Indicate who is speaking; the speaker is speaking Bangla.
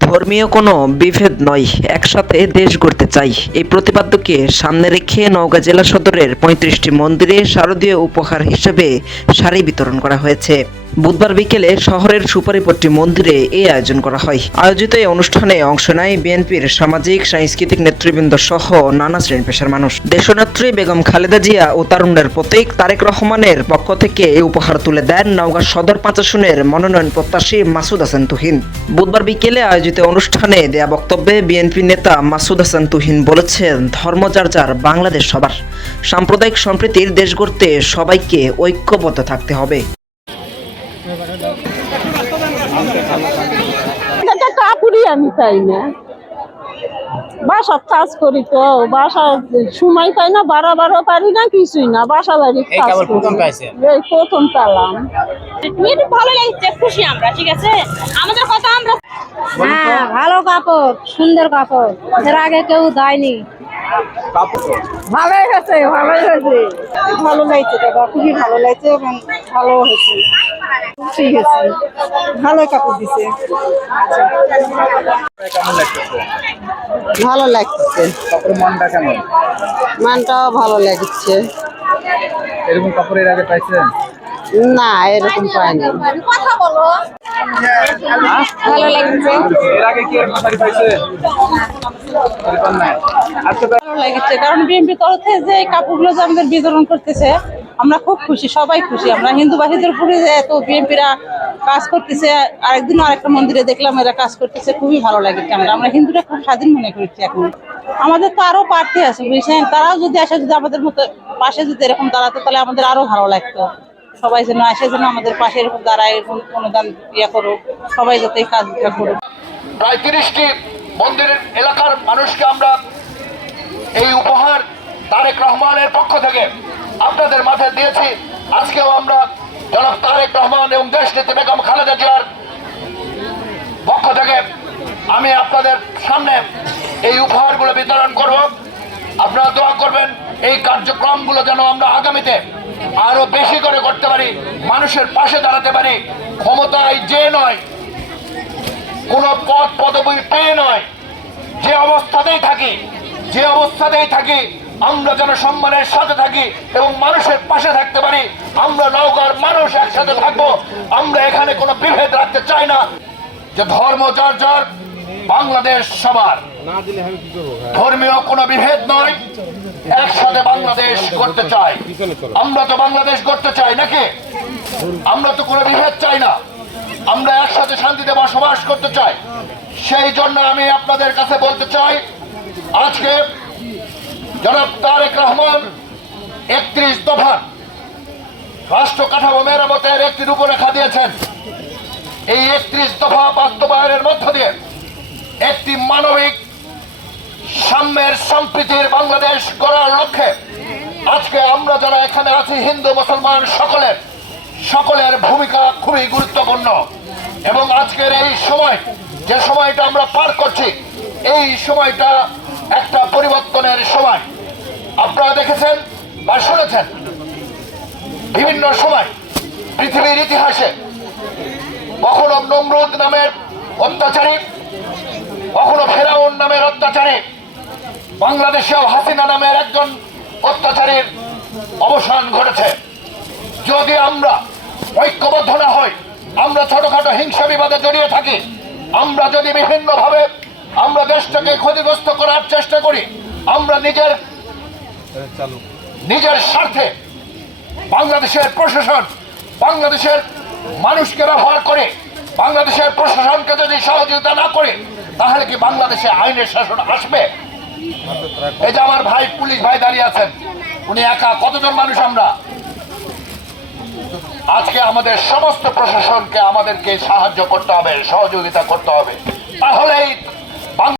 Speaker 1: ধর্মীয় কোনো বিভেদ নয়, একসাথে দেশ গড়তে চাই। এই প্রতিপাদ্যকে সামনে রেখে নওগাঁ জেলা সদরের পঁয়ত্রিশটি মন্দিরে শারদীয় উপহার হিসেবে শাড়ি বিতরণ করা হয়েছে। বুধবার বিকেলে শহরের সুপারিপট্টি মন্দিরে এই আয়োজন করা হয়। আয়োজিত এই অনুষ্ঠানে অংশ নেয় বিএনপির সামাজিক, সাংস্কৃতিক নেতৃবৃন্দ সহ নানা শ্রেণি পেশার মানুষ। দেশনেত্রী বেগম খালেদা জিয়া ও তারুণ্যের প্রতীক তারেক রহমানের পক্ষ থেকে এই উপহার তুলে দেন নওগাঁ সদর পাঁচ মনোনয়ন প্রত্যাশী মাসুদ হাসান তুহিন। বুধবার বিকেলে আয়োজিত অনুষ্ঠানে দেয়া বক্তব্যে বিএনপি নেতা মাসুদ হাসান তুহিন বলেছেন, ধর্ম যার যার, বাংলাদেশ সবার। সাম্প্রদায়িক সম্প্রীতির দেশ গড়তে সবাইকে ঐক্যবদ্ধ থাকতে হবে।
Speaker 2: কাপড়ই আমি চাই না। বাসার কাজ করি তো বাসা সময় পাই না পারি না কিছুই না বাসা বাড়ি কাজ করি।
Speaker 3: প্রথম
Speaker 2: এই প্রথম পেলাম।
Speaker 4: একটু ভালো লাগছে খুশি আমরা ঠিক আছে? আমাদের কথা আমরা
Speaker 5: হ্যাঁ ভালো কাপড় সুন্দর কাপড়। এর আগে কেউ দেয়নি।
Speaker 2: ভালোই হয়েছে ভালোই হয়েছে। ভালো লাগছে দাদা খুবই ভালো লাগছে এবং ভালো হয়েছে। ঠিক আছে। ভালো কাপড় দিছে। ভালো লাগছে।
Speaker 3: মানটা কেমন?
Speaker 2: মানটাও ভালো লাগছে।
Speaker 3: এরকম কাপড়ের আগে পাইছেন?
Speaker 2: না এরকম পাইনি।
Speaker 4: কথা বলো। ভালো লাগছে।
Speaker 3: এর আগে কি এরকম শাড়ি পাইছেন?
Speaker 2: ভালো লাগছে। কারণ বিএনপি তরফ থেকে যে এই কাপড়গুলো যে আমাদের বিতরণ করতেছে আমরা খুব খুশি, সবাই খুশি। আমরা হিন্দু হিন্দুবাসীদের উপরে যে এত বিএনপিরা কাজ করতেছে আরেকদিন আরেকটা মন্দিরে দেখলাম এরা কাজ করতেছে, খুবই ভালো লাগছে আমরা আমরা হিন্দুরা খুব স্বাধীন মনে করছি এখন। আমাদের তো আরও প্রার্থী আছে, বুঝছেন? তারাও যদি আসে, যদি আমাদের মতো পাশে যদি এরকম দাঁড়াতো, তাহলে আমাদের আরও ভালো লাগতো। সবাই যেন আসে, যেন আমাদের পাশে এরকম দাঁড়ায়, এরকম অনুদান ইয়ে করুক। সবাই যাতে এই কাজটা করুক।
Speaker 6: প্রায় তিরিশটি মন্দিরের এলাকার মানুষকে আমরা এই উপহার তারেক রহমানের পক্ষ থেকে আপনাদের মাঝে দিয়েছি। আজকেও আমরা জনাব তারেক রহমান এবং দেশ নেত্রী বেগম খালেদা জিয়ার পক্ষ থেকে আমি আপনাদের সামনে এই উপহারগুলো বিতরণ করব। আপনারা দোয়া করবেন, এই কার্যক্রমগুলো যেন আমরা আগামীতে আরও বেশি করে করতে পারি, মানুষের পাশে দাঁড়াতে পারি। ক্ষমতায় যে নয়, কোন পদ পদবি পেয়ে নয়, যে অবস্থাতেই থাকি, যে অবস্থাতেই থাকি আমরা যেন সম্মানের সাথে থাকি এবং মানুষের পাশে থাকতে পারি, আমরা নৌকার মানুষ একসাথে থাকব। আমরা এখানে কোনো বিভেদ রাখতে চাই না। যে ধর্ম যার যার, বাংলাদেশ সবার। ধর্মীয় কোনো বিভেদ নয়, একসাথে বাংলাদেশ করতে চাই। আমরা তো বাংলাদেশ করতে চাই নাকি? আমরা তো কোনো বিভেদ চাই না। আমরা একসাথে শান্তিতে বসবাস করতে চাই। সেই জন্য আমি আপনাদের কাছে বলতে চাই, আজকে জনাব তারেক রহমান, একত্রিশ দফা রাষ্ট্র কাঠামো মেরামতের একটি রূপরেখা দিয়েছেন। এই একত্রিশ দফা বাস্তবায়নের মধ্য দিয়ে একটি মানবিক সাম্যের সম্প্রীতির বাংলাদেশ গড়ার লক্ষ্যে আজকে আমরা যারা এখানে আছি, হিন্দু, মুসলমান সকলের সকলের ভূমিকা খুবই গুরুত্বপূর্ণ। এবং আজকের এই সময়, যে সময়টা আমরা পার করছি, এই সময়টা একটা পরিবর্তনের সময়। আপনারা দেখেছেন বা শুনেছেন, বিভিন্ন সময় পৃথিবীর ইতিহাসে কখনো নমরুদ নামের অত্যাচারী, কখনো ফেরাউন নামের অত্যাচারী, বাংলাদেশেও হাসিনা নামের একজন অত্যাচারীর অবসান ঘটেছে। যদি আমরা ঐক্যবদ্ধ না হই, আমরা ছোটখাটো হিংসা বিবাদে জড়িয়ে থাকি, আমরা যদি বিভিন্নভাবে আমরা দেশটাকে ক্ষতিগ্রস্ত করার চেষ্টা করি। আমরা নিজের নিজের স্বার্থে বাংলাদেশের প্রশাসন, বাংলাদেশের মানুষকে ব্যবহার করে, বাংলাদেশের প্রশাসনকে যদি সহযোগিতা না করে, তাহলে কি বাংলাদেশে আইনের শাসন আসবে? এই যে আমার ভাই, পুলিশ ভাই দাঁড়িয়ে আছেন, উনি একা, কতজন মানুষ আমরা? আজকে আমাদের সমস্ত প্রশাসনকে আমাদেরকে সাহায্য করতে হবে, সহযোগিতা করতে হবে। তাহলেই